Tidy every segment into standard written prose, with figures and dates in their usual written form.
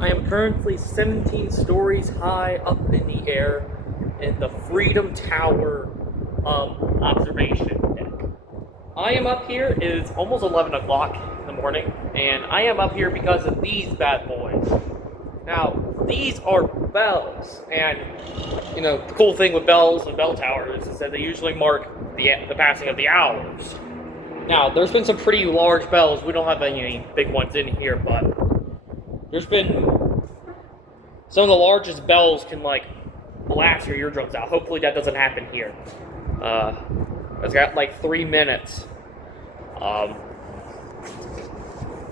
I am currently 17 stories high up in the air in the Freedom Tower observation deck. I am up here. It is almost 11 o'clock in the morning, and I am up here because of these bad boys. Now, these are bells, and the cool thing with bells and bell towers is that they usually mark the passing of the hours. Now, there's been some pretty large bells. We don't have any big ones in here, but there's been some of the largest bells can blast your eardrums out. Hopefully that doesn't happen here. It's got 3 minutes.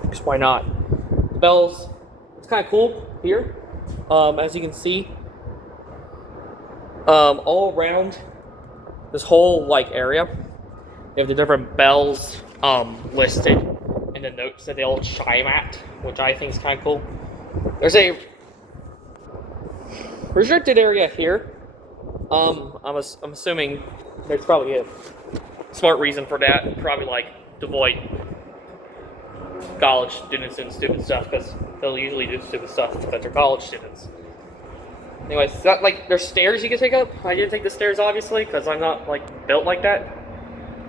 Just why not? The bells, it's kind of cool here. As you can see, all around this whole area, they have the different bells listed in the notes that they all chime at, which I think is kind of cool. There's a restricted area here. I'm assuming there's probably a smart reason for that. Probably to avoid college students doing stupid stuff, because they'll usually do stupid stuff because they're college students. Anyways, there's stairs you can take up. I didn't take the stairs obviously because I'm not built like that.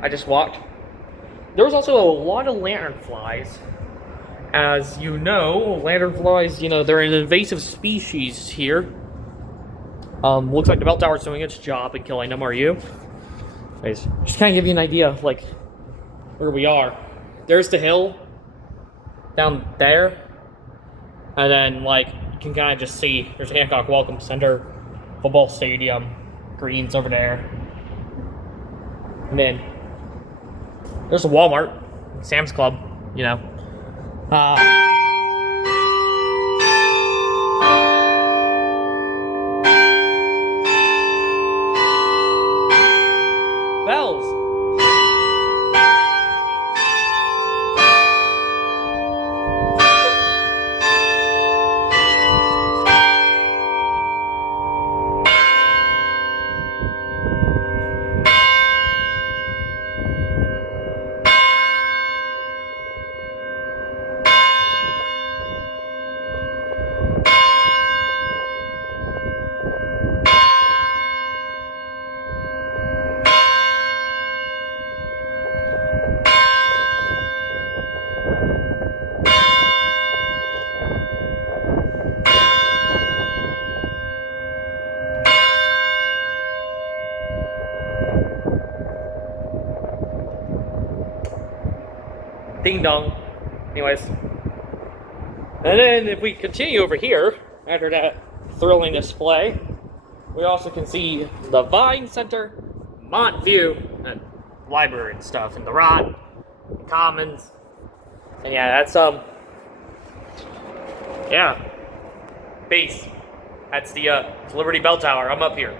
I just walked. There was also a lot of lanternflies. As you know, lanternflies, they're an invasive species here. Looks like the bell tower's doing its job in killing them. Are you? Anyways, just kind of give you an idea of where we are. There's the hill down there, and then you can kind of just see there's Hancock Welcome Center, football stadium, greens over there, and then there's a Walmart, Sam's Club, bells. Ding dong. Anyways. And then if we continue over here, after that thrilling display, we also can see the Vine Center, Montview, and library and stuff, and the Rot, the Commons. And yeah, that's yeah. Peace. That's the Liberty Bell Tower. I'm up here.